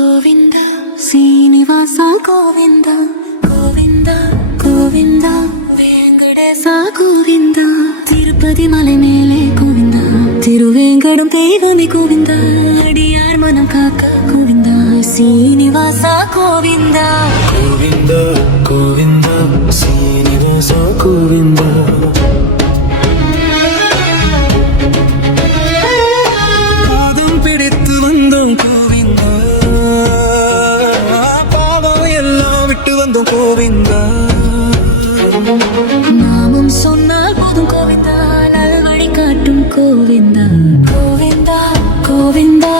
గోవింద శ్రీనివాస గోవింద గోవింద గోవింద వెంకటేశ గోవింద తిరుపతి మల మేలే గోవింద తిరువేంకడం దేవమి గోవింద అడియార్ మనం కాక గోవింద శ్రీనివాస గోవింద. గోవింద గోవింద శ్రీనివాస గోవింద. கோவிந்தா. நாமம் சொன்னால் போதும் கோவிந்தா நல்வழி காட்டும் கோவிந்தா. கோவிந்தா கோவிந்தா.